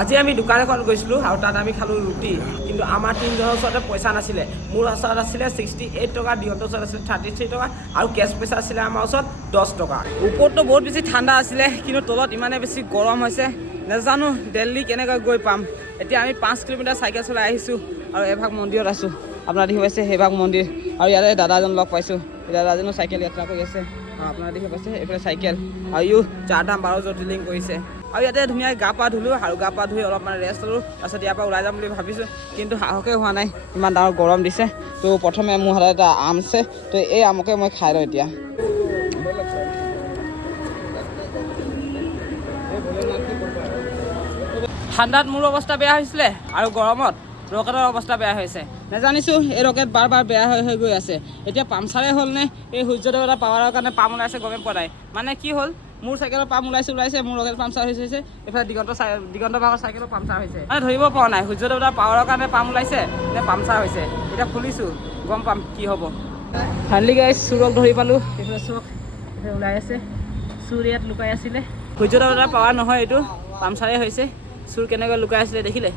আজি আমি দোকান এখন গৈছিলোঁ আৰু তাত আমি খালোঁ ৰুটি, কিন্তু আমাৰ তিনিজনৰ ওচৰতে পইচা নাছিলে। মোৰ ওচৰত আছিলে 68 টকা, দিহঁতৰ ওচৰত আছিলে 33 টকা আৰু কেছ পইচা আছিলে আমাৰ ওচৰত 10 টকা। ওপৰততো বহুত বেছি ঠাণ্ডা আছিলে, কিন্তু তলত ইমানে বেছি গৰম হৈছে, নাজানো দিল্লী কেনেকৈ গৈ পাম। এতিয়া আমি 5 কিলোমিটাৰ চাইকেল চলাই আহিছোঁ আৰু এভাগ মন্দিৰত আছোঁ। আপোনাৰ দেখি পাইছে সেইভাগ মন্দিৰ, আৰু ইয়াতে দাদা এজন লগ পাইছোঁ। দাদাজনো চাইকেল যাত্ৰা কৰি আছে, আপোনাৰ দেখি পাইছে এইফালে চাইকেল, আৰু ইও 4 ধাম 12 জ্যোতিৰ্লিংগ কৰিছে। আৰু ইয়াতে ধুনীয়াকৈ গা পা ধুলোঁ, আৰু গা পা ধুই অলপমান ৰেষ্ট ল'লোঁ। তাৰপিছত ইয়াৰ পৰা ওলাই যাম বুলি ভাবিছোঁ, কিন্তু সাহসে হোৱা নাই, ইমান ডাঙৰ গৰম দিছে। তো প্ৰথমে মোৰ হাতত এটা আম আছে, তো এই আমকে মই খাই লওঁ এতিয়া। ঠাণ্ডাত মোৰ অৱস্থা বেয়া হৈছিলে, আৰু গৰমত ৰকেটৰ অৱস্থা বেয়া হৈছে। নাজানিছোঁ এই ৰকেট বাৰ বাৰ বেয়া হৈ গৈ আছে। এতিয়া পামচাৰে হ'ল নে এই সূৰ্যদেৱতা পাৱাৰৰ কাৰণে পাম ওলাইছে গমেই পোৱা নাই। মানে কি হ'ল, মোৰ চাইকেলৰ পাম ওলাইছে, মোৰ ৰকেট পামচাৰ হৈছে। এইফালে দিগন্ত ভাগৰ চাইকেলৰ পামচাৰ হৈছে। মানে ধৰিব পৰা নাই সূৰ্যদেৱতাৰ পাৱাৰৰ কাৰণে পাম ওলাইছে নে পামচাৰ হৈছে। এতিয়া খুলিছোঁ, গম পাম কি হ'ব। ফাইনেলি গাইজ চুৰক ধৰি পালোঁ। এইফালে চুৰক ওলাই আছে, চুৰ ইয়াত লুকাই আছিলে। সূৰ্যদেৱতাৰ পাৱাৰ নহয়, এইটো পামচাৰে হৈছে। চুৰ কেনেকৈ লুকাই আছিলে দেখিলে।